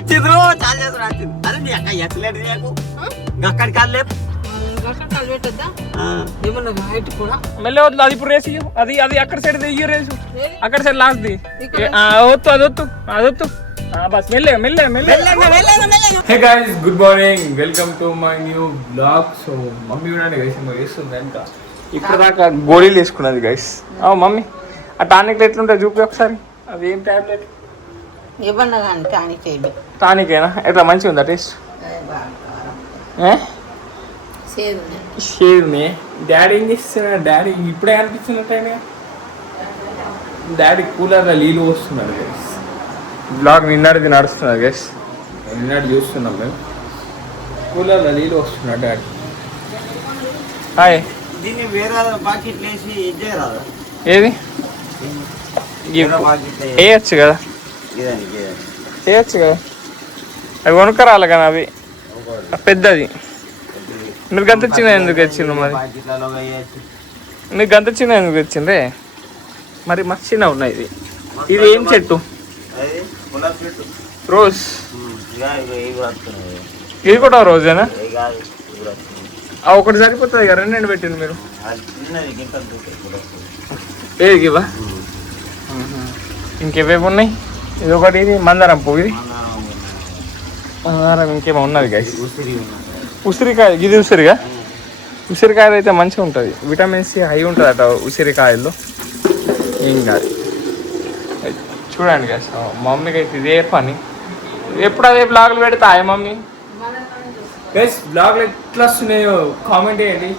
వచ్చిండ్రు చాలా చేస్తారు వచ్చింది. అరే నీ అక్క ఎత్తలేదు నీకు అక్కడికి కాదు మెల్లె వద్దు. అది ఇప్పుడు రేసి అది అది అక్కడ సైడ్ ఇయ్యి రేసు అక్కడ సైడ్ లాస్ట్ ది వద్దు అది వద్దు అది వద్దు bus mellea mellea mellea. Hey guys good morning, welcome to my new blog. So mummy కూడా వేస్తుంది ఇంకా ఇప్పుడు దాకా గోళీలు వేసుకున్నది గైస్. మమ్మీ ఆ టానిక్ ఎట్లుంటుంది చూపి ఒకసారి. అది ఏం టాబ్లెట్ టానికేనా? ఎట్లా మంచిగా ఉందా టేస్ట్? షేర్ని డాడీ ఏం చేస్తున్నా? డాడీ ఇప్పుడే అనిపించినట్టయినా డాడీ కూలర్లో నీళ్ళు పోస్తున్నాడు గైస్. బ్లాగ్ నిన్నటిది నడుస్తున్నది గైస్, నిన్నటి చూస్తున్నాం మేము. కూలర్లో నీళ్ళు వస్తున్నాడు డాడీ. హాయ్. దీన్ని వేరే పాకెట్ వేసి ఇచ్చేయరాదు? ఏది వేయచ్చు కదా, వేయచ్చు కదా. అవి కొనుక్కరాలి కానీ అవి పెద్దది. మీరు గంత చిన్న ఎందుకు తెచ్చిండ్రు? మరి మీరు గంత చిన్న ఎందుకు తెచ్చిండ్రే? మరి మస్తు చిన్న ఉన్నాయి. ఇది ఇది ఏం చెట్టు? రోజ్. ఇది కూడా రోజేనా? ఒకటి సరిపోతుంది కదా, రెండు పెట్టింది మీరు. ఏది ఇవా? ఇంకేవేవి ఉన్నాయి? ఇది ఒకటి, ఇది మందారం పువ్వు. ఇది మందారం. ఇంకేమో ఉన్నది గైస్. ఉసిరికాయ. ఇది ఉసిరిగా? ఉసిరికాయలు అయితే మంచిగా ఉంటుంది, విటమిన్ సి హై ఉంటుంది అట ఉసిరికాయల్లో. ఏం కాదు. చూడండి గైస్, మమ్మీకి అయితే ఇదే పని. ఎప్పుడు అదే బ్లాగులు పెడతాయి మమ్మీ. గైస్ బ్లాగులు ఎట్లా వస్తున్నాయో కామెంట్ చేయండి.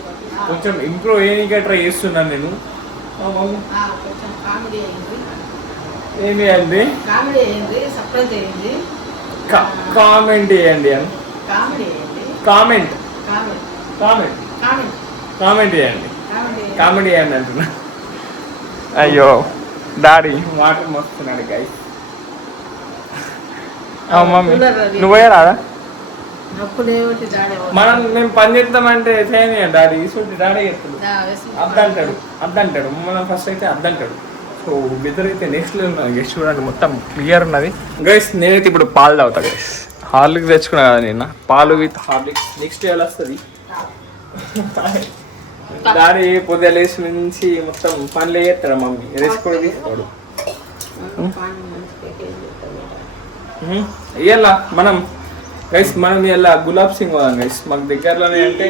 కొంచెం ఇంప్రూవ్ చేయడానికి ట్రై చేస్తున్నాను నేను. ఏం చేయండి? కామెంట్ చేయండి అని. కామెంట్ కామెంట్ కామెంట్ చేయండి, కామెంట్ చేయండి అంటున్నా. అయ్యో డాడీ వాటర్ మస్తున్నాడు గైస్. మమ్మీ నువ్వు పోయా రాదా? మేము పని చేద్దామంటే చేయని డాడీ ఇసుంటి డాడీ చెప్తాడు. అద్దంటాడు అద్దంటాడు మనం ఫస్ట్ అయితే అద్దంటాడు. సో వెదర్ అయితే నెక్స్ట్ లెవెల్ ఉన్నది గైస్. చూడండి మొత్తం క్లియర్ ఉన్నది గైస్. నేనైతే ఇప్పుడు పాలు తాగుతా గైస్. హార్లిక్స్ తెచ్చుకున్నా కదా నిన్న, పాలు విత్ హార్లిక్స్. నెక్స్ట్ లెవెల్ వస్తుంది. డాడీ పొద్దున లేచి నుంచి మొత్తం పనులు చేస్తాడు, మమ్మీ వేసుకొని తీసుకోడు. ఇవాళ మనం గైస్ ఇలా గులాబ్ సింగ్ పోదాం గైస్. మాకు దగ్గరలోనే అంటే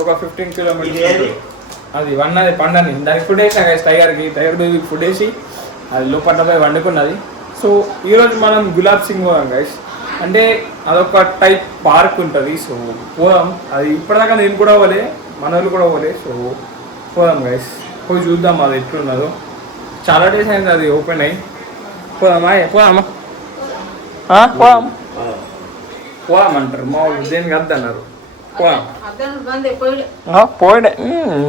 ఒక 15 కిలోమీటర్స్. అది వన్నది పండని, దానికి ఫుడ్ వేసినా గైస్. టైగర్ బేబీకి ఫుడ్ వేసి అది లోపల పోయి వండుకున్నది. సో ఈరోజు మనం గులాబ్ సింగ్ పోదాం గైస్. అంటే అదొక టైప్ పార్క్ ఉంటుంది. సో పోదాం. అది ఇప్పటిదాకా నేను కూడా పోలే, మన వాళ్ళు కూడా పోలే. సో పోదాం గైస్, పోయి చూద్దాం అది ఎట్లున్నదో. చాలా డేస్ అయింది అది ఓపెన్ అయ్యి. పోదామా? పోదామా? పోదాం పోదామంటారు మా వాళ్ళు. దేనికి వద్దన్నారు. పోదాం. పోయిడే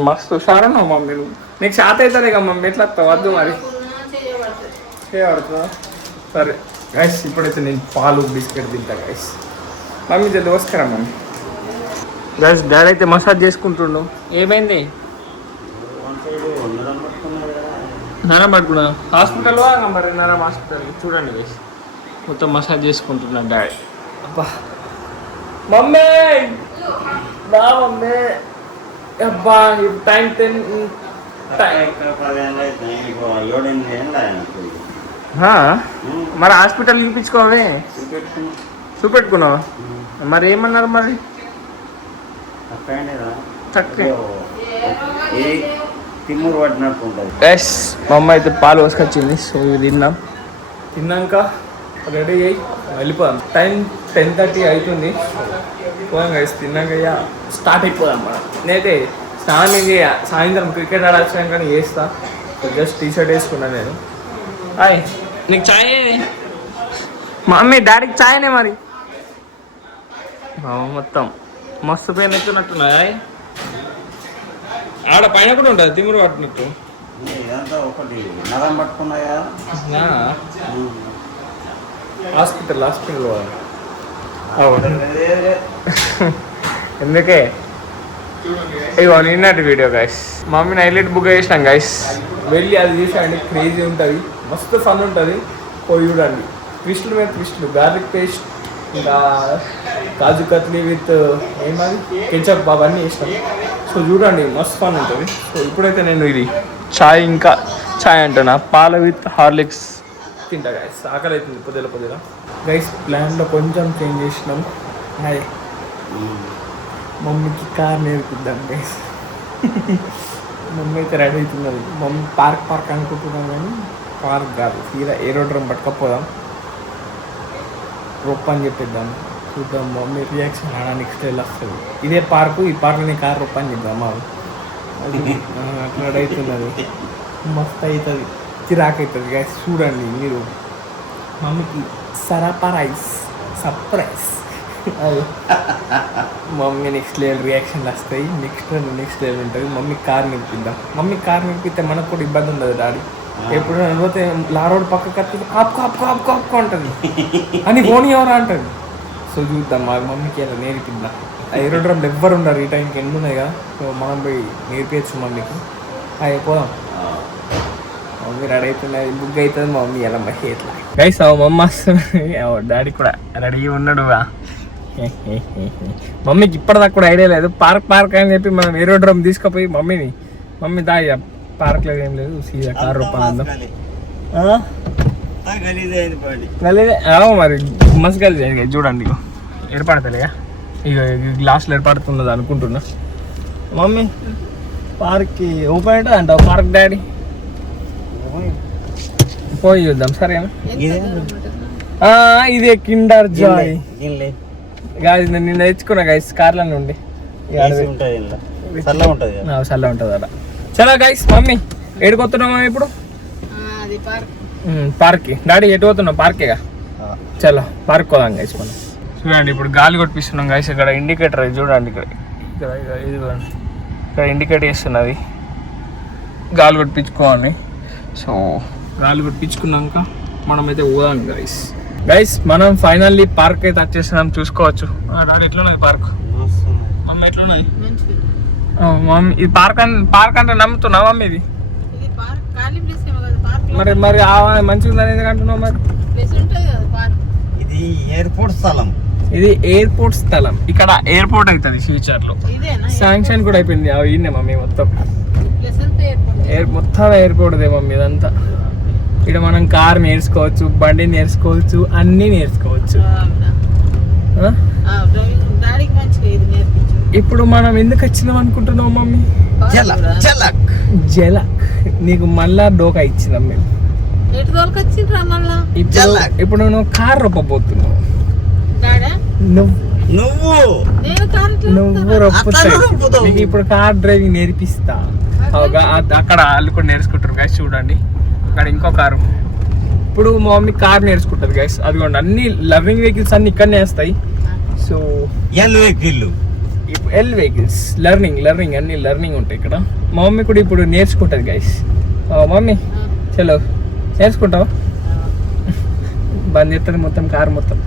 మస్తు హుషారన్నా మమ్మీ. నీకు షాత్ అవుతుంది ఇక మమ్మీ. ఎట్లా వద్దు మరి చేయబడుతుందా? సరే గైస్, ఇప్పుడైతే నేను పాలు బిస్కెట్ తింటా గైస్. మమ్మీ నమస్కారం మమ్మీ. గైస్ డాడీ అయితే మసాజ్ చేసుకుంటుండు. ఏమైంది? నరం పట్టుకున్నా హాస్పిటల్ మరి. నరం హాస్పిటల్ చూడండి గైస్, మొత్తం మసాజ్ చేసుకుంటున్నాను డాడీ. అబ్బా మమ్మీ బా మమ్మీ. అబ్బా టైం 10 మరి హాస్పిటల్ చూపించుకోవే. చూపెట్టుకున్నావా? మరి ఏమన్నారు మరి? ఎస్ మా అమ్మ అయితే పాలు పోసుకొచ్చింది. సో ఇవి తిన్నాక రెడీ అయ్యి వెళ్ళిపోదాం. టైం 10:30 అవుతుంది. పోదాం గైస్. తిన్నాక స్టార్ట్ అయిపోదాం మనం. నేనైతే స్నానం చేయ, సాయంత్రం క్రికెట్ ఆడాల్సిన కానీ చేస్తా. జస్ట్ టీ-షర్ట్ వేసుకున్నాను నేను. హాయ్, నీకు చాయ్ ఏది? మమ్మీ డాడీకి చాయ్నే మరి. మొత్తం మస్తు పెయిన్ ఎత్తున్నట్టున్నాయి. ఆడ పైన కూడా ఉంటుంది తిమ్మురు పట్టినట్టు. హాస్పిటల్ ఎందుకే ఇగో నిన్నటి వీడియో గైస్. మమ్మీని హైలైట్ బుక్ చేసినాం గైస్. వెళ్ళి అది చూసాండి, క్రేజీ ఉంటుంది, మస్తు ఫన్ ఉంటుంది. పోయి చూడండి. ట్విస్టులు మీద ట్విస్టులు, గార్లిక్ పేస్ట్, ఇంకా కాజు కత్లీ విత్ ఏమది కెచప్ అవన్నీ వేసినాం. సో చూడండి మస్తు ఫన్ ఉంటుంది. సో ఇప్పుడైతే నేను ఇది చాయ్ అంటున్నా, పాల విత్ హార్లిక్స్ తింటా గైస్. ఆకలి అవుతుంది పొద్దుల గైస్. ప్లాన్లో కొంచెం చేంజ్ చేసినాం. అదే మమ్మీకి కార్ నేర్పిద్దాం గైస్. మమ్మీ అయితే రెడీ అవుతున్నది. మమ్మీ పార్క్ అనుకుంటున్నాం కానీ పార్క్ కాదు, సీదా ఏరోడ్రమ్ పట్టుకపోదాం, రొప్ప అని చెప్పిద్దాం. చూద్దాం మమ్మీ రియాక్షన్ ఆడ నెక్స్ట్ వెళ్ళి వస్తుంది. ఇదే పార్కు, ఈ పార్కుని కార్ రొప్ప అని చెప్దాం. అట్లా రెడీ అవుతున్నది. మస్తు అవుతుంది, చిరాకు అవుతుంది గైస్. చూడండి మీరు, మమ్మీకి సర్ప్రైజ్. మమ్మీ నెక్స్ట్ లెవెల్ రియాక్షన్లు వస్తాయి. నెక్స్ట్ లెవెల్ ఉంటుంది. మమ్మీ కార్ నింపిద్దాం. మమ్మీ కార్ నింపితే మనకు కూడా ఇబ్బంది ఉండదు. డాడీ ఎప్పుడు పోతే లారోడ్ పక్క కత్తి ఆపుకో అంటుంది, అని పోనీ ఎవరా అంటుంది. సో చూద్దాం, మా మమ్మీకి అలా నేర్పిద్దాం. ఏరోడ్రమ్లు ఎవ్వరు ఉండరు ఈ టైంకి, ఎన్ని ఉన్నాయి కదా. సో మనం పోయి నేర్పించచ్చు మమ్మీకి. అయిపోదాం. మమ్మీ రెడీ అవుతున్నది, బుక్ అవుతుంది. మా మమ్మీ ఎలా మరి ఎట్లా గైస్. మమ్మ వస్తుంది, డాడీ కూడా రెడీ ఉన్నాడు. మమ్మీకి ఇప్పటిదాకా కూడా ఐడియా లేదు. పార్క్ అని చెప్పి మనం ఏరోడ్రమ్ తీసుకుపోయి మమ్మీ దా పార్క్ లేదు ఏం లేదు, సీదా కార్ రూపాయలు మరి మస్తు కలిసి చూడండి. ఇగో ఏర్పడతలేగా, ఇక గ్లాసులు ఏర్పడుతున్నది అనుకుంటున్నా. మమ్మీ పార్క్కి ఓపెన్ ఉంటుంది అంట పార్క్. డాడీ పోయి చూద్దాం సరేనా. ఇదే కిండర్ జాయ్ గాయస్, నేను నిన్న తెచ్చుకున్నా గైస్ కార్ల నుండి. చల్ల ఉంటుంది అలా. చలో గైస్, మమ్మీ ఏడుకొస్తున్నాం ఇప్పుడు పార్క్కి. డాడీ ఎటు పోతున్నాం? పార్కేగా. చలో పార్క్ పోదాం గైస్ మనం. చూడండి ఇప్పుడు గాలి కొట్టిస్తున్నాం గైస్. ఇక్కడ ఇండికేటర్ చూడండి, ఇక్కడ ఇండికేటర్ చేస్తున్నది గాలి కొట్టించుకోవాలి. సో గాలి కొట్టించుకున్నాక మనమైతే పోదాం గైస్. మనం ఫైనల్లీ పార్క్ అయితే వచ్చేస్తున్నాం, చూసుకోవచ్చు. డాడీ ఎట్లున్నది పార్క్? మమ్మీ ఎట్లున్నది మమ్మీ? ఇది పార్క్ అంటే నమ్ముతున్నావు మమ్మీ? ఇది మరి మంచిగా ఉందని ఎందుకు అంటున్నావు మరి? ఇది ఎయిర్పోర్ట్ స్థలం. ఇక్కడ ఎయిర్పోర్ట్ అవుతుంది ఫ్యూచర్ లో. శాంక్షన్ కూడా అయిపోయింది. ఈయనే మమ్మీ మొత్తం ఎయిర్పోర్ట్ మమ్మీ ఇదంతా. ఇక్కడ మనం కార్ నేర్చుకోవచ్చు, బండి నేర్చుకోవచ్చు, అన్నీ నేర్చుకోవచ్చు. ఇప్పుడు మనం ఎందుకు వచ్చినాం అనుకుంటున్నాం మమ్మీ? జలక్. నీకు మళ్ళా డోకా ఇచ్చినాం మేము. ఇప్పుడు నువ్వు కార్ రొప్పబోతున్నావు. నువ్వు రొప్పుతావు. నీకు ఇప్పుడు కార్ డ్రైవింగ్ నేర్పిస్తా. అక్కడ వాళ్ళు కూడా నేర్చుకుంటారు గైస్. చూడండి అక్కడ ఇంకో కారు. ఇప్పుడు మా మమ్మీ కార్ నేర్చుకుంటుంది గైస్. అదిగోండి అన్ని లవింగ్ వెహికల్స్ అన్ని ఇక్కడనే వస్తాయి. సో ఎల్ వెహికల్స్ లెర్నింగ్ అన్ని లెర్నింగ్ ఉంటాయి ఇక్కడ. మా మమ్మీ కూడా ఇప్పుడు నేర్చుకుంటుంది గైస్. మమ్మీ చలో నేర్చుకుంటావా? బంద్ చేస్తుంది మొత్తం కార్ మొత్తం.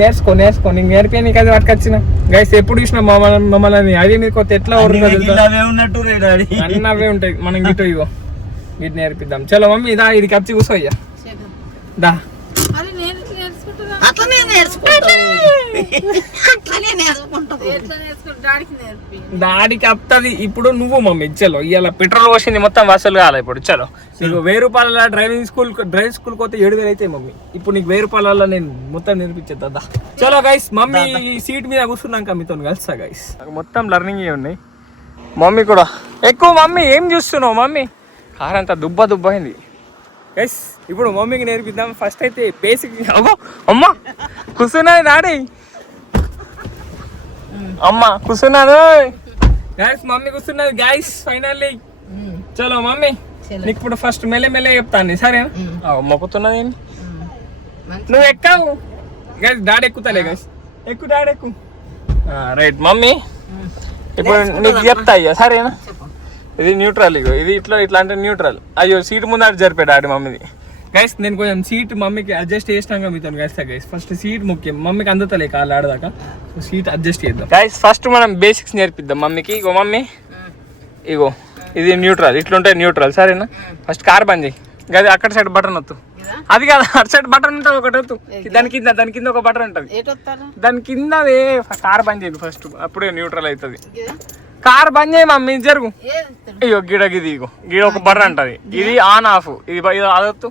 నేర్చుకో నీకు నేర్పి నీకు అది పట్టుకొచ్చిన గైస్. ఎప్పుడు చూసినా మమ్మల్ని అది మీకు ఎట్లా అన్నీ అవే ఉంటాయి. మనం గిటో ఇగో గిట్ నేర్పిద్దాం. చలో మమ్మీ దా, ఇది వచ్చి కూర్చోయ్యా దా. డాడీకి వస్తుంది ఇప్పుడు. నువ్వు మమ్మీ చలో ఇవాళ పెట్రోల్ పోసింది మొత్తం వసూలు కావాలి. ఇప్పుడు చలో నీకు 1000 రూపాయల డ్రైవింగ్ స్కూల్ పోతే 7000 అయితే మమ్మీ. ఇప్పుడు నీకు 1000 రూపాయల నేను మొత్తం నేర్పించేద్దా. చలో గైస్, మమ్మీ సీట్ మీద కూర్చున్నాక మీతో కలుస్తా గైస్. మొత్తం లర్నింగ్ ఉన్నాయి. మమ్మీ కూడా ఎక్కువ. మమ్మీ ఏం చూస్తున్నావు మమ్మీ? కార్ అంతా దుబ్బ అయింది గైస్. ఇప్పుడు మమ్మీకి నేర్పిద్దాం. ఫస్ట్ అయితే బేసిక్. అమ్మా కూర్చున్నది డాడీ, అమ్మా కూర్చున్నాను గైస్. మమ్మీ కూర్చున్నది గైస్ ఫైనల్లీ. చలో మమ్మీ నీకు ఇప్పుడు ఫస్ట్ మెల్లె చెప్తాను సరేనా? మొక్కుతున్నది నువ్వు ఎక్కావు గైస్. డాడీ ఎక్కుతలే గైస్. ఎక్కు డాడీ ఎక్కు. రైట్ మమ్మీ, ఇప్పుడు నీకు చెప్తా అయ్యా సరేనా? ఇది న్యూట్రల్. ఇగో ఇది ఇట్లా అంటే న్యూట్రల్. అయ్యో సీట్ ముందు జరిపాడు డాడీ మమ్మీది గైస్. నేను కొంచెం సీట్ మమ్మీకి అడ్జస్ట్ చేసినాక మీతో గైస్. ఫస్ట్ సీట్ ముఖ్యం, మమ్మీకి అందతలే కాళ్ళు ఆడదాకా. సీట్ అడ్జస్ట్ చేద్దాం గైస్. ఫస్ట్ మనం బేసిక్స్ నేర్పిద్దాం మమ్మీకి. ఇగో మమ్మీ ఇగో ఇది న్యూట్రల్, ఇట్లుంటాయి న్యూట్రల్ సరేనా? ఫస్ట్ కార్ బంద్ చేయి. గది అక్కడ సైడ్ బటన్ వద్దు. అది కాదు అటు సైడ్ బటన్ ఉంటుంది ఒకటి వద్దు దాని కింద ఒక బటన్ ఉంటుంది దాని కింద అదే కార్ బంద్ చేయదు ఫస్ట్ అప్పుడే న్యూట్రల్ అవుతుంది కార్ బంద్ చేయ మమ్మీ జరుగు అయ్యో గిడగిది ఇగో గిడ ఒక బటన్ ఉంటది ఇది ఆన్ ఆఫ్ ఇది అదొత్తు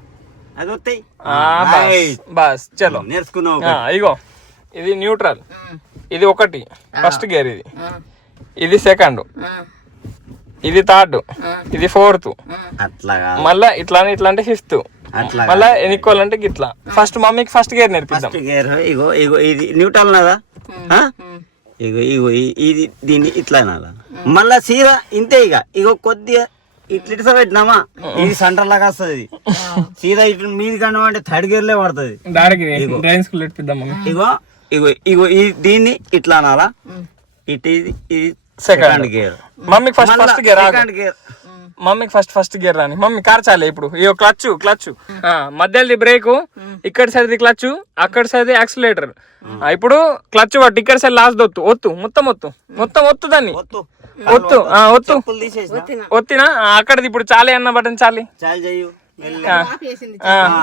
బస్ చలో నేర్చుకున్నావు ఇగో ఇది న్యూట్రల్ ఇది ఒకటి ఫస్ట్ గేర్ ఇది సెకండ్ ఇది థర్డ్ ఇది ఫోర్త్ మళ్ళా ఇట్లా ఇట్లా అంటే ఫిఫ్త్ మళ్ళా ఎన్నికోవాలంటే ఇట్లా ఫస్ట్ మమ్మీకి ఫస్ట్ గేర్ నేర్పిద్దాం ఇగో ఇగో ఇది న్యూట్రల్ నదా ఇగో ఇగో ఇది దీన్ని ఇట్లా నాదా మళ్ళా సీదా ఇంతే ఇక ఇగో కొద్దిగా ఇట్లా పెట్టినామా ఇది సెంటర్ లాగా వస్తుంది సీదా ఇటు మీది కన్నా అంటే థర్డ్ గేర్ లే పడుతుంది ఇగో ఇగో ఇగో దీన్ని ఇట్లా అనాలా ఇటు ఇది సెకండ్ గేర్ మమ్మీకి ఫస్ట్ గేర్ మమ్మీకి ఫస్ట్ గేర్ రాని మమ్మీ కార్ చాలే ఇప్పుడు ఇగో క్లచ్ మధ్యది బ్రేక్ ఇక్కడ సైడ్ది క్లచ్ అక్కడ సైడ్ యాక్సిలేటర్ ఇప్పుడు క్లచ్ పట్టు ఇక్కడ సైడ్ లాస్ట్ ఒత్తు మొత్తం ఒత్తు దాన్ని ఒత్తు ఒత్తినా అక్కడది ఇప్పుడు చాలే అన్న బటన్ చాలి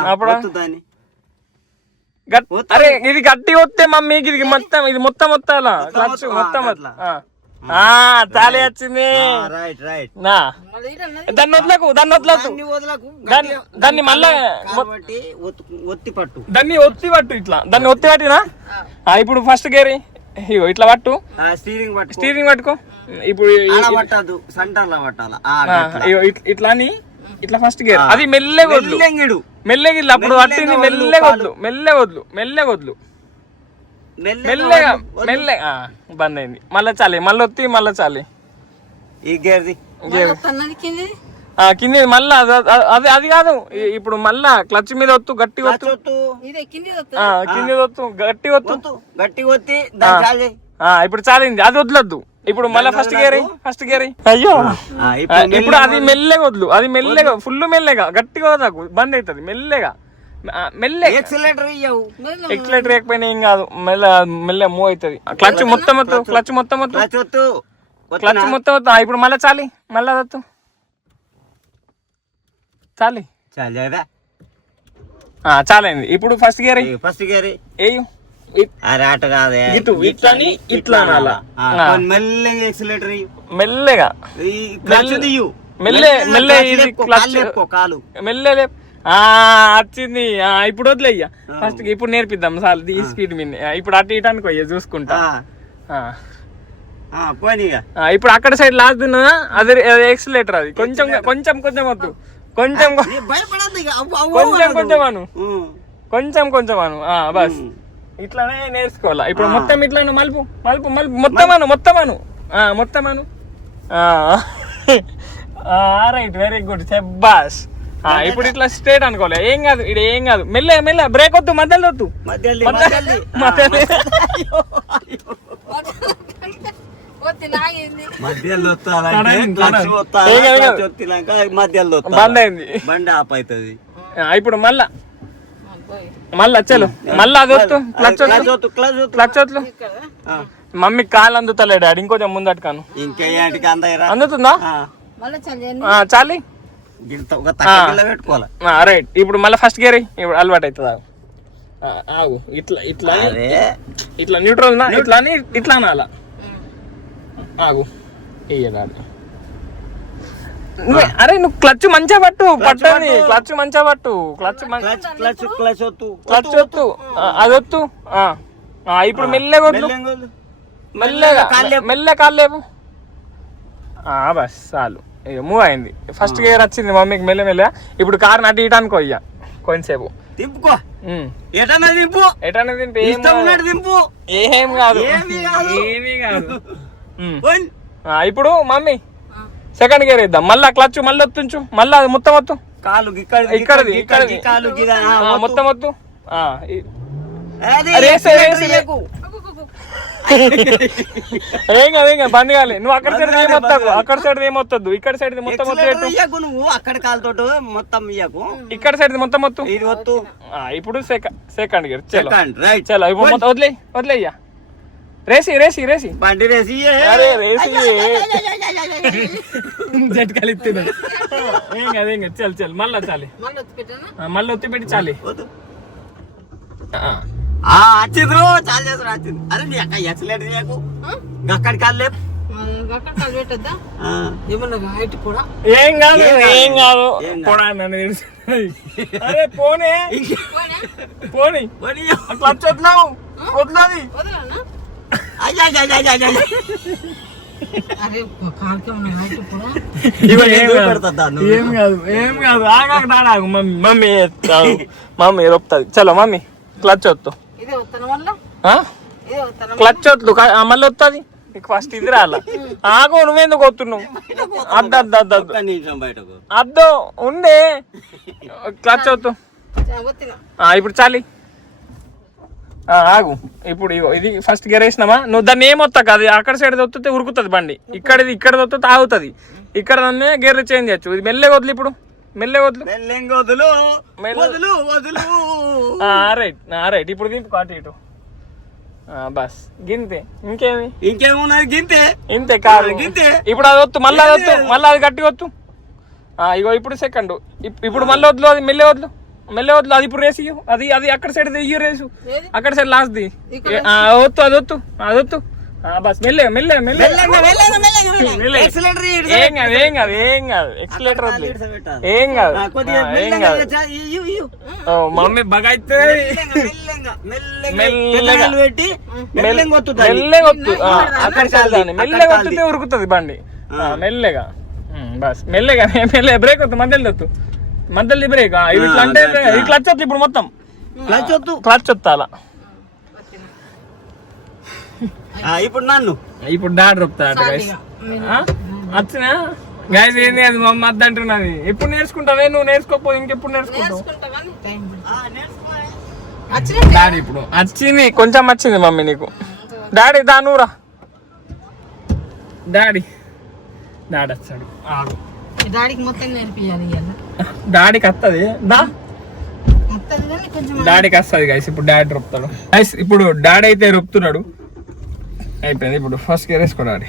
అప్పుడు అరే ఇది గట్టి వస్తే మమ్మీకి ఇది మొత్తం వత్తాలా క్లచ్ మొత్తం చాలే వచ్చింది దాన్ని వదలకు దాన్ని మళ్ళా దాన్ని ఒత్తి పట్టు ఇట్లా దాన్ని ఒత్తి పట్టినా ఇప్పుడు ఫస్ట్ గేర్ ఇగో ఇట్లా పట్టు స్టీరింగ్ పట్టుకో ఇప్పుడు ఇట్లా అని ఇట్లా ఫస్ట్ గేర్ అది మెల్లగా అప్పుడు పట్టింది మెల్లగా వద్దు మెల్లగా బంద్ అయింది మళ్ళా చాలి మళ్ళీ చాలి ఈ గేర్ది కింది మళ్ళా అది కాదు ఇప్పుడు మళ్ళా క్లచ్ మీద వత్తు గట్టి వత్తు కింది వత్తు గట్టి వత్తి ఇప్పుడు చాలింది అది వదలొద్దు ఇప్పుడు మళ్ళీ ఫస్ట్ గేర్ అయ్యో ఇప్పుడు అది మెల్లగా వద్దు అది మెల్లగా ఫుల్ మెల్లగా గట్టిగా వదలకు బంద్ అవుతుంది మెల్లగా ఎక్సలేటర్ ఎక్కకపోయినా ఏం కాదు మెల్ల మూవ్ అవుతుంది క్లచ్ మొత్తం ఇప్పుడు మళ్ళీ చాలి మళ్ళీ వద్దు చాలి చాలైంది ఇప్పుడు ఫస్ట్ గేర్ ఇట్లా మెల్లగా మెల్లగా వచ్చింది ఇప్పుడు వదిలేయ్యా ఫస్ట్ ఇప్పుడు నేర్పిద్దాం చాలు ఈ స్పీడ్ మీద ఇప్పుడు అటు ఇటు అనుకోయ్యా చూసుకుంటా ఇప్పుడు అక్కడ సైడ్ లాస్ట్ అది ఎక్సిలేటర్ అది కొంచెం వద్దు కొంచెం అను బస్ ఇట్లానే నేర్చుకోవాలా ఇప్పుడు మొత్తం ఇట్లా మలుపు మొత్తం అను రైట్ వెరీ గుడ్ శబ్బాస్ ఇప్పుడు ఇట్లా స్ట్రేట్ అనుకోలే ఏం కాదు మెల్ల బ్రేక్ వద్దు మధ్యలో వద్దు బంద్ అయింది బండి ఆఫ్ అవుతుంది ఇప్పుడు మళ్ళా చలో మళ్ళా అది వద్దు క్లచ్ వద్దు మమ్మీ కాలు అందుతలే డాడీ ఇంకొంచెం ముందట్టుకాను అందుతుందా చాలి రైట్ ఇప్పుడు మళ్ళీ ఫస్ట్ గేర్ ఇప్పుడు అలవాటు అవుతుంది ఆగు ఇట్లా న్యూట్రల్ ఇట్లా అనాలా ఆగు అరే నువ్వు క్లచ్ మంచిగా పట్టని క్లచ్ మంచిగా పట్టు క్లచ్ వద్దు అది వద్దు ఇప్పుడు మెల్లగా కాలు లేవు బస్ చాలు ఇక మూవ్ అయింది ఫస్ట్ గేర్ వచ్చింది మమ్మీకి మెల్లగా ఇప్పుడు కార్ అటు ఇటు అనుకో ఇక కొంచెంసేపు దింపు ఏం కాదు ఇప్పుడు మమ్మీ సెకండ్ గేర్ ఇద్దాం మళ్ళా క్లచ్ మళ్ళీ వస్తుంచు మళ్ళీ అది మొత్తం వద్దు ఇక్కడది మొత్తం వద్దు ఏం కాదు బంద్ కాలే నువ్వు అక్కడ సైడ్ ఏమొస్తావు అక్కడ సైడ్ ఏమొత్తద్దు ఇక్కడ సైడ్ మొత్తం నువ్వు అక్కడ కాలుతో మొత్తం ఇక్కడ సైడ్ మొత్తం మొత్తం ఇది వద్దు ఇప్పుడు సెకండ్ గేర్ చలో ఇప్పుడు మొత్తం వదిలేయ్యా రేసి రేసి రేసి బండి రేసి అరే రేసి జట్కాలు ఇస్తున్నాడు. ఏం కాదు ఏం కాదు, చల్ చల్ మళ్ళా చాలి, మళ్ళీ ఒత్తి పెట్టి చాలి. వచ్చిండ్రు చాలా చేస్తారు వచ్చింది. అరే నీ అక్క ఎక్సలెంట్ చేయకు అక్కడికి కాదు ఏం కాదు ఏం కాదు పోడా నన్ను తెలుసు. అరే పోనీ పోనీ క్లచ్ వదలవు వదలది. ఏం కాదు ఏం కాదు ఆగాక దాడాగు. మమ్మీ మమ్మీ మమ్మీ రొప్పుతుంది. చలో మమ్మీ క్లచ్ వద్దు, క్లచ్ వద్దు మళ్ళీ వస్తుంది. నీకు ఫస్ట్ ఇది రాలా. ఆగో నువ్వెందుకు వస్తున్నావు? అద్దు అద్దు అద్దు అద్దు అద్దు ఉండే క్లచ్ వద్దు. ఇప్పుడు చాలి ఆగు. ఇప్పుడు ఇది ఫస్ట్ గేర్ వేసినామా, నువ్వు దాన్ని ఏమొత్తాక అది అక్కడ సైడ్ వస్తే ఉరుకుతుంది బండి. ఇక్కడది ఇక్కడ వస్తే ఆగుతుంది. ఇక్కడ దాన్ని గేర్ చేంజ్ చేయొచ్చు. ఇది మెల్లగా వదిలి, ఇప్పుడు మెల్లగా వదులు. Right right. ఇప్పుడు దింపు అటు ఇటు బస్ గింతే. ఇంకేమి ఇంకేమున్నది గింతే ఇంతే కాదు గింతే. ఇప్పుడు అది వద్దు, మళ్ళీ అది వద్దు, మళ్ళీ అది గట్టి వద్దు. ఇగో ఇప్పుడు సెకండ్, ఇప్పుడు మళ్ళీ వద్దు, అది మెల్లె వద్దు మెల్లె వద్దు. అది ఇప్పుడు రేసి అది అది అక్కడ సైడ్ ఇయ్యు రేసు, అక్కడ సైడ్ లాస్ట్ ది వద్దు, అది వద్దు అది వద్దు. Bus mellea mellea mellea. ఏం కాదు ఏం కాదు ఏం కాదు. ఎక్సలేటర్ వద్దు ఏం కాదు ఏం కాదు. మమ్మీ బాగా అయితే మెల్లగా వద్దు. అక్కడ సైడ్ దాన్ని మెల్లగా వద్దుతే ఉరుకుతుంది బండి. మెల్లగా బస్ మెల్లగా మెల్లగా. బ్రేక్ వద్దు, మధ్యలో వద్దు, మధ్యలో బ్రేక్. ఇట్లా అంటే ఈ క్లచ్ వద్దు. ఇప్పుడు మొత్తం క్లచ్ వద్దాలా. ఇప్పుడు నన్ను ఇప్పుడు డాడ్ రొప్పుతాడు గైస్. వచ్చినా గైస్ ఏంది అది మమ్మ అద్దు అంటున్నది. ఎప్పుడు నేర్చుకుంటావే నువ్వు? నేర్చుకోకపోతే ఇంకెప్పుడు నేర్చుకుంటావు? డాడీ ఇప్పుడు వచ్చింది, కొంచెం వచ్చింది మమ్మీ నీకు. డాడీ దానూరా డాడీ డాడీ వచ్చాడు. డాడీకి వస్తుంది డాడీకి వస్తుంది గైస్. ఇప్పుడు డాడీ రొప్పుతాడు గైస్. ఇప్పుడు డాడీ అయితే రొప్పుతున్నాడు. అయిపోయింది. ఇప్పుడు ఫస్ట్ గేర్ వేసుకో డాడీ.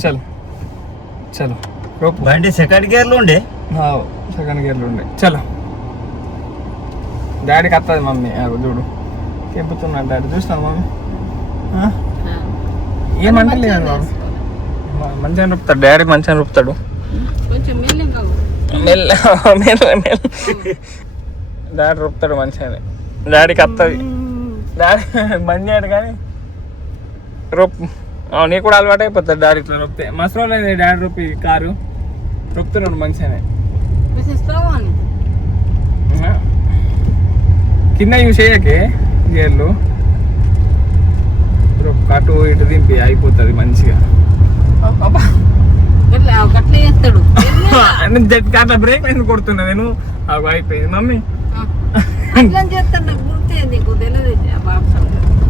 చలో చలో రొప్పు. బండి సెకండ్ గేర్ లో ఉండే, సెకండ్ గేర్ లో ఉండే. చలో డాడీకి వస్తుంది మమ్మీ. చూడు తెంపుతున్నాడు డాడీ. చూస్తాను మమ్మీ ఏమంటే లేదు బాబు. మంచిగా రూపుతాడు డాడీ, మంచిగా రూపుతాడు. మెల్ల మెల్ల మెల్ల డాడీ రూపుతాడు మంచిగానే. డాడీకి వస్తుంది. డాడీ బంద్ చేయడు కానీ రొప్పు. నీకు కూడా అలవాటు అయిపోతుంది డాడీ ఇట్లా రొప్పితే. మసలు లేదు డాడీ రొప్పి కారు రొప్పుతున్నాడు మంచిగానే. కింద యూస్ చేయకే గేర్లు. అటు ఇటు దింపి అయిపోతుంది మంచిగా. జట్ అట్లా బ్రేక్ ఎందుకు కొడుతున్నా నేను? అవి అయిపోయింది మమ్మీ.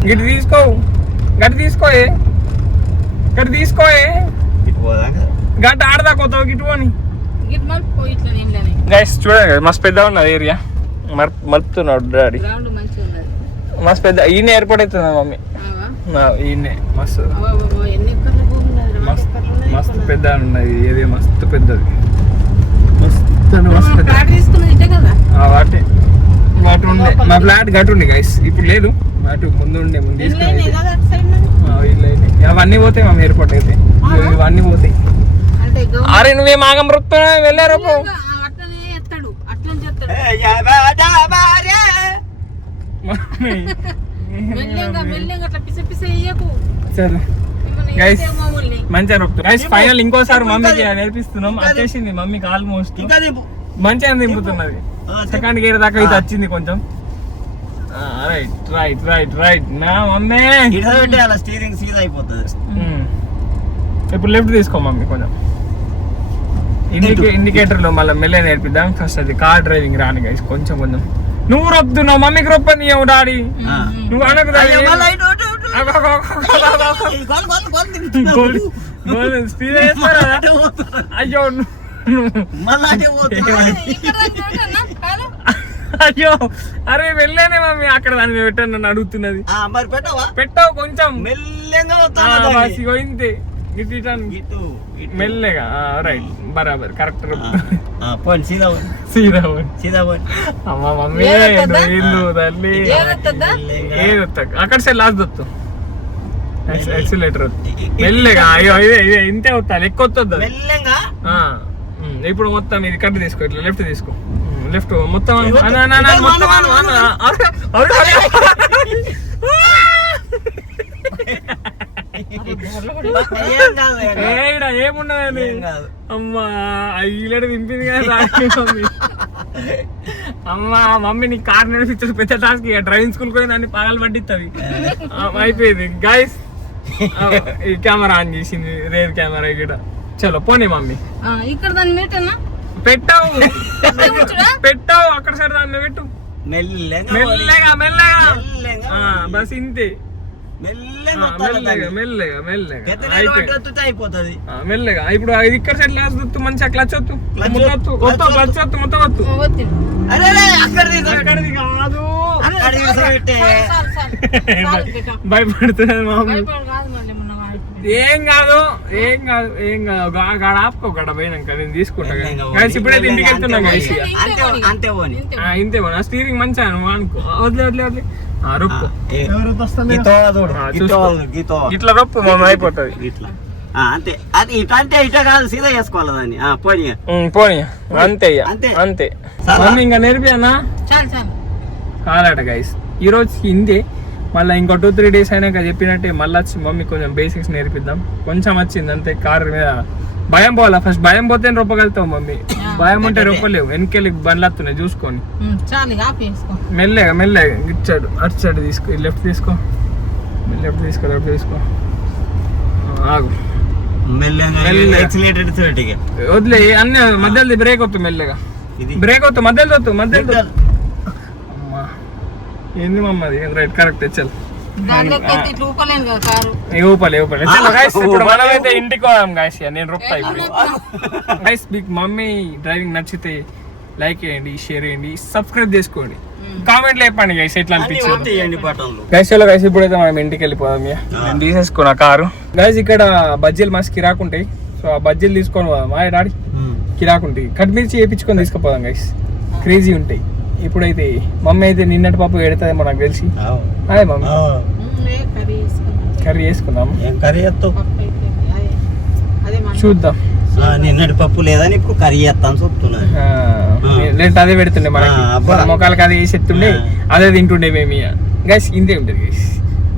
గిట్ తీసుకో, గట్టి తీసుకోయే, గట్టి తీసుకోయే. గట్ట ఆడదాకోతావు గిట్టు అని. గైస్ చూడండి మస్తు పెద్ద ఉన్నది ఏరియా. మలుపుతున్నాడు డాడీ. మస్తు పెద్ద ఈయన ఏర్పాటు అవుతుంది మమ్మీ. ఈయనే మస్తు మస్తు మస్తు పెద్ద ఉన్నది. ఏది మస్తు పెద్దది. వాటి వాటి ఉండే మా ఫ్లాట్ గట్టు ఉండే గైస్. ఇప్పుడు లేదు, వాటి ముందు ఉండే. ముందు తీసుకుని అవన్నీ పోతాయి మా ఎయిర్పోర్ట్ అయితే. ఇవన్నీ పోతాయి. అరే నువ్వేం ఆగం రొప్పుతున్నా వెళ్ళారు. మంచిగా రొప్పుతున్నా గైస్. ఫైనల్ ఇంకోసారి మమ్మీకి నేర్పిస్తున్నాం. వచ్చేసింది మమ్మీకి ఆల్మోస్ట్. మంచిగా దింపుతున్నది. సెకండ్ గేర్ దాకా అయితే వచ్చింది కొంచెం. రైట్ రైట్ రైట్ రైట్ నా మమ్మీ. స్టీరింగ్ సీదా అయిపోతుంది. ఇప్పుడు లెఫ్ట్ తీసుకో మమ్మీ. కొంచెం ఇండికేటర్లు మళ్ళీ మెల్లగా నేర్పిద్దాం. ఫస్ట్ అది కార్ డ్రైవింగ్ రాని గైస్. కొంచెం కొంచెం నువ్వు రొప్పుతున్నావు మమ్మీకి రొప్పని డాడీ. నువ్వు అనకు స్పీడ్ అయ్యో అయ్యో అరే వెళ్ళానే మమ్మీ అక్కడ దాన్ని పెట్టాను నన్ను అడుగుతున్నది. మరి పెట్టవా? పెట్టావు కొంచెం మెల్లగా ఇంతే ఇటు మెల్లగా రైట్ బరాబర్ కరెక్ట్. అమ్మ మమ్మీ తల్లి ఏదొత్తా అక్కడ సైడ్ లాస్ట్ దొత్తు యాక్సిలేటర్ మెల్లగా. అయ్యో ఇదే ఇంతే వస్తాను ఎక్కువ వస్తుంది మెల్లగా. ఇప్పుడు మొత్తం ఇది కట్ తీసుకో, ఇట్లా లెఫ్ట్ తీసుకో, లెఫ్ట్ మొత్తం ఏమున్నదని అమ్మా ఇలాంటి దింపింది కదా మమ్మీ. అమ్మా మమ్మీ నీ కార్ నడిపించదు పెద్ద టాస్క్. ఇక డ్రైవింగ్ స్కూల్ పోయి నన్ను పగలు పట్టిస్తుంది. అయిపోయింది గైస్. ఈ కెమెరా ఆన్ చేసింది, రేర్ కెమెరా ఇక్కడ. చలో పోనీ మమ్మీ. ఇక్కడ దాన్ని పెట్టావు పెట్టావు అక్కడ సైడ్ దాన్ని పెట్టు మెల్లగా మెల్లగా బస్ ఇంతే మెల్లగా మెల్లగా మెల్లగా అయిపోతుంది మెల్లగా. ఇప్పుడు ఇది ఇక్కడ సైడ్ లాస్ట్ వద్దు మంచిగా క్లచ్ వద్దు క్లచ్ వద్దు మొత్తం వద్దు అక్కడిది కాదు భయపడుతున్నది మమ్మీ. ఏం కాదు ఏం కాదు ఏం కాదు గాడ ఆపుకో గడ పోయినాక నేను తీసుకుంటా. గైస్ ఇప్పుడైతే ఇంటికి వెళ్తున్నా గైస్. ఇంతే పోనీ స్టీరింగ్ మంచిగా నువ్వు అనుకో. వదిలే వదిలే వదిలే రొప్పు ఇట్లా రొప్పు మమ్మీ అయిపోతుంది ఇట్లా అంతే. అది ఇట్లా అంటే ఇట్లా కాదు సీదా చేసుకోవాలి దాన్ని. పోనీ పోనీ అంతే అంతే మమ్మీ ఇంకా నేర్పియానా కాదట గైస్. ఈ రోజుకి ఇంతే. మళ్ళీ ఇంకో 2-3 days అయినాక చెప్పినట్టే మళ్ళీ వచ్చి మమ్మీ కొంచెం బేసిక్స్ నేర్పిద్దాం. కొంచెం వచ్చింది అంతే. కారు మీద భయం పోవాలా ఫస్ట్. భయం పోతే రొప్పగలుగుతావు మమ్మీ. భయం ఉంటే రొప్పలేవు. వెనకెళ్ళి బండ్లు వస్తున్నాయి చూసుకొని మెల్లగా మెల్లగా ఇచ్చాడు అటు సైడ్ తీసుకో, లెఫ్ట్ తీసుకో, లెఫ్ట్ తీసుకో, లెఫ్ట్ తీసుకో. ఆగు వదిలే అన్నీ మధ్యలో బ్రేక్ అవుతుంది మెల్లగా. బ్రేక్ అవుతుంది మధ్యలో మధ్యలో. ఏంది మమ్మ అది రైట్ కరెక్ట్. చల్ మనమైతే ఇంటికి పోదాం గాయస్. నేను రొప్తా ఇప్పుడు గైస్. మీకు మమ్మీ డ్రైవింగ్ నచ్చితే లైక్ చేయండి, షేర్ చేయండి, సబ్స్క్రైబ్ చేసుకోండి, కామెంట్ లేపండి గైస్ ఎట్లా అనిపించింది గైస్. చలో గైస్ ఇప్పుడైతే మనం ఇంటికి వెళ్ళిపోదాం. నేను తీసేసుకున్నా కారు గైస్. ఇక్కడ బజ్జీలు మస్తు కిరాకుంటాయి. సో ఆ బజ్జీలు తీసుకొని పోదాం. మా డాడీ కిరాకుంటాయి. కట్మిర్చి వేయించుకొని తీసుకుపోదాం గైస్. క్రేజీ ఉంటాయి. ఇప్పుడైతే మమ్మీ అయితే నిన్నటి పప్పు ఎడుతుందేమో నాకు తెలిసి. అదే మమ్మీ కర్రీ వేసుకుందాం. చూద్దాం. నిన్నటి పప్పు లేదని ఇప్పుడు కర్రీ చేస్తాను చెప్తున్నది. లేదంటే అదే పెడుతుండే మనకి మొక్కలకి అదే వేసి ఎత్తుండే అదే తింటుండే మేము. గైస్ ఇంతే ఉంటుంది గైస్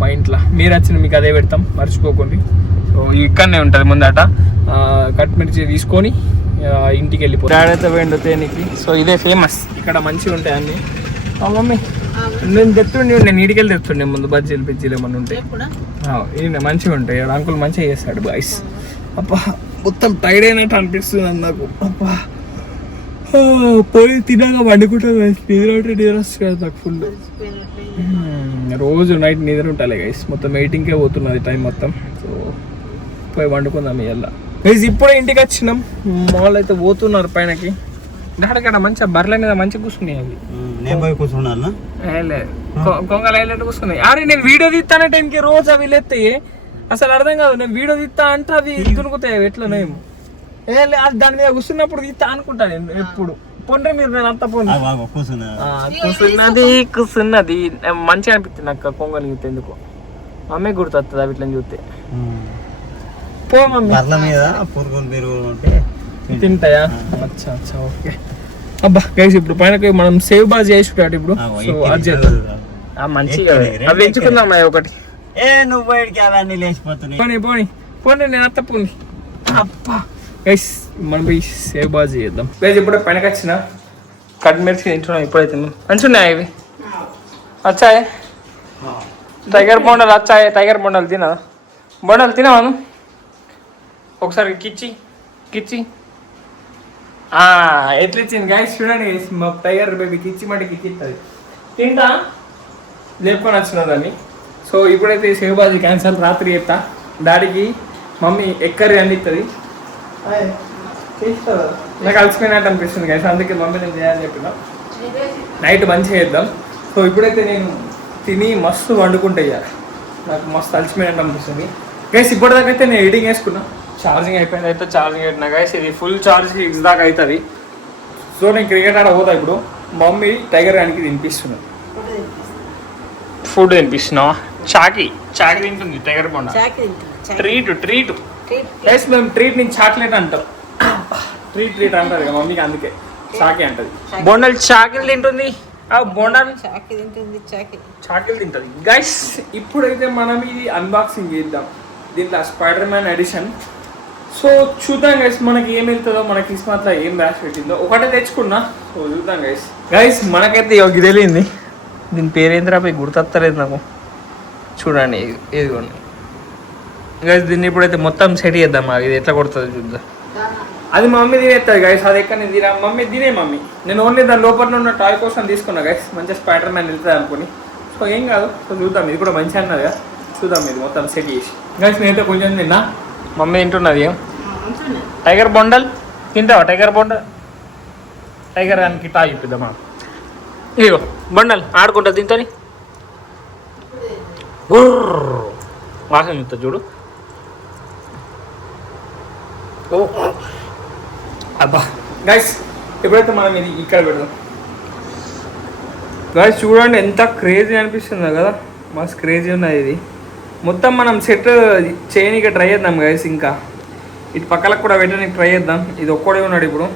మా ఇంట్లో. మీరు వచ్చిన మీకు అదే పెడతాం మర్చిపోకండి. సో ఇక్కడనే ఉంటుంది ముందట. కట్మిర్చి తీసుకొని ఇంటికి వెళ్ళిపోయి డాడీతో వెండు తేనికి. సో ఇదే ఫేమస్ ఇక్కడ మంచిగా ఉంటాయి అన్ని. మమ్మీ నేను తెస్తుండే, నేను ఇంటికి వెళ్ళి తెస్తుండే ముందు బజ్జీలు బిజ్జీలు ఏమన్నా ఉంటాయి. ఈయన మంచిగా ఉంటాయి. అంకుల్ మంచిగా చేస్తాడు బాయ్స్. అబ్బా మొత్తం టైర్డ్ అయినట్టు అనిపిస్తుంది నాకు. అబ్బా పోయి తినగా వండుకుంటా గైస్. నిద్ర ఉంటే నిద్ర వస్తుంది కదా నాకు ఫుల్. రోజు నైట్ నిద్ర ఉంటాలే గైస్. మొత్తం 8కే పోతున్నది టైం మొత్తం. సో పోయి వండుకుందాం ఇలా గైస్. ఇప్పుడే ఇంటికి వచ్చినాం. మాల్ అయితే పోతున్నారు పైనకి. డాడక్కడ మంచిగా బర్రెల మీద మంచిగా కూర్చున్నాయి అవి. కొంగలు వెళ్ళినట్టు కూర్చున్నాయి. అరే నేను వీడియో తీస్తానే టైంకి రోజు అవి లేస్తాయి. అసలు అర్థం కాదు. నేను వీడియో తీస్తా అంటే అవి దునుకుతాయి ఎట్లనేమో. దాని మీద కూర్చున్నప్పుడు తీస్తా అనుకుంటా నేను ఎప్పుడు. పొండ్రే మీరు నేను అంత పొంది కూర్చున్నది మంచిగా అనిపిస్తుంది నాకు. కొంగలు చూస్తే ఎందుకు మమ్మీ గుర్తొస్తుంది అవి ఇట్లా చూస్తే. పో మమ్మీ తింటాయా? అచ్చా అచ్చా ఓకే. అబ్బా గైస్ ఇప్పుడు పైన మనం సేవ్ బాజ్ చేసుకుంటాడు ఇప్పుడు. సో అది చేద్దాం మంచిగా అవి ఎంచుకుందాం ఒకటి. పోనీ పోనీ పోనీ నేను అత్త పోనీ. అబ్బా గైస్ మనం పోయి సేవ్ బాజ్ చేద్దాం గైస్. ఇప్పుడు పైనకి వచ్చిన కట్మిర్చి తింటున్నాం ఇప్పుడైతే. మంచిగా ఉన్నాయి ఇవి. వచ్చాయి టైగర్ బొండాలు వచ్చాయి. టైగర్ బొండాలు తినా? బొండాలు తినవాను ఒకసారి కిచ్చి కిచ్చి ఎట్లా ఇచ్చింది గైస్ చూడండి గైస్. మా టైగర్ బేబీ కిచ్చి మటుకి ఇస్తుంది. తింటా లేపుకొని వచ్చిన దాన్ని. సో ఇప్పుడైతే సేవ్ బాజీ క్యాన్సల్. రాత్రి చెప్తా డాడీకి మమ్మీ ఎక్కరి అందిస్తుంది. నాకు అలసిపోయినట్టు అనిపిస్తుంది గైస్. అందుకే మమ్మీ నేను చేయాలని చెప్పిన. నైట్ మంచిగా చేద్దాం. సో ఇప్పుడైతే నేను తిని మస్తు వండుకుంటా ఇయ్యాలి, నాకు మస్తు అలసిపోయినట్టు అనిపిస్తుంది గైస్. ఇప్పటిదాకా అయితే నేను ఎడిటింగ్ వేసుకున్నా, ఛార్జింగ్ అయిపోయింది, అయితే ఛార్జింగ్ పెట్టినా గైస్. ఇది ఫుల్ ఛార్జ్ 6 దాకా అవుతుంది. సో నేను క్రికెట్ ఆడ పోతా ఇప్పుడు. మమ్మీ టైగర్ గానికి తినిపిస్తున్నా, ఫుడ్ తినిపిస్తున్నావా? చాకి తింటుంది టైగర్ బొండ. ట్రీట్ గైస్, మేము ట్రీట్ నుంచి చాక్లెట్ అంటాం. ట్రీట్ అంటారు ఇక మమ్మీకి, అందుకే చాకి అంటది. బొండలు చాకిలు తింటుంది, బొండలు చాకిలు తింటుంది గైస్. ఇప్పుడైతే మనం ఇది అన్బాక్సింగ్ చేద్దాం, దీంట్లో స్పైడర్ మ్యాన్ ఎడిషన్. సో చూద్దాం గైస్ మనకి ఏం వెళ్తుందో, మన కిస్మత్లో ఏం బ్యాష్ పెట్టిందో. ఒకటే తెచ్చుకున్నా, సో చూద్దాం గైస్. మనకైతే ఇది తెలియంది, దీని పేరేంద్రా పోయి గుర్తొత్తలేదు నాకు. చూడండి ఇదిగోండి గైస్, దీన్ని ఇప్పుడైతే మొత్తం సెట్ చేద్దాం. ఇది ఎట్లా కొడుతుందో చూద్దాం. అది మా మమ్మీ తినేస్తుంది గైస్, అది ఎక్కడ నేను తినా మమ్మీ తినే మమ్మీ. నేను ఓన్లీ దాని లోపల ఉన్న టాయ్ కోసం తీసుకున్నా గైస్, మంచిగా స్పైడర్ మ్యాన్ వెళ్తుంది అనుకుని. సో ఏం కాదు, సో చూద్దాం. ఇది కూడా మంచిగా అన్నది కదా, చూద్దాం. ఇది మొత్తం సెట్ చేసి గైస్ నేనైతే కొంచెం తిన్నా, మమ్మీ తింటున్నది. ఏం టైగర్ బొండల్ తింటావా? టైగర్ బొండల్, టైగర్ దానికి టాయ్ ఇప్పిద్దామా? ఇగో బొండల్ ఆడుకుంటా తింటని వాసన చూస్తా చూడు. ఓ అబ్బా గైస్, ఇప్పుడైతే మనం ఇది ఇక్కడ పెడదాం గైస్. చూడండి ఎంత క్రేజీ అనిపిస్తుందో కదా, మస్తు క్రేజీ ఉన్నది ఇది. మొత్తం మనం సెట్ చేయడానికి ట్రై చేద్దాం గైస్. ఇంకా ఇటు పక్కలకు కూడా పెట్టడానికి ట్రై చేద్దాం. ఇది ఒక్కడే ఉన్నాడు ఇప్పుడు.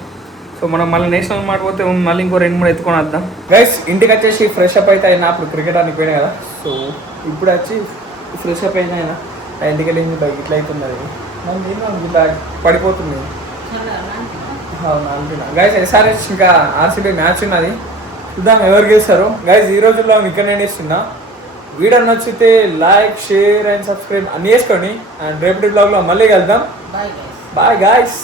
సో మనం మళ్ళీ నేషనల్ మాట పోతే మళ్ళీ ఇంకో 2-3 ఎత్తుకొని వద్దాం గైస్. ఇంటికి వచ్చేసి ఫ్రెష్ అప్ అయితే అయినా, అప్పుడు క్రికెట్ ఆడికి పోయినా కదా. సో ఇప్పుడు వచ్చి ఫ్రెష్ అప్ అయినా ఇంటికి వెళ్ళి ఇట్లా అవుతుంది. అది ఇట్లా పడిపోతుంది అనుకున్నా గైస్. ఎస్ఆర్హెచ్ ఇంకా ఆర్సీబీ మ్యాచ్ ఉన్నది, చూద్దాం ఎవరు గెలుస్తారు గైస్. ఈ రోజుల్లో ఇక్కడ నేను ఇస్తున్నా. వీడియో నచ్చితే లైక్, షేర్ అండ్ సబ్స్క్రైబ్ అన్నీ వేసుకోండి. అండ్ రేపటి బ్లాగ్లో మళ్ళీ కలుద్దాం. Bye guys.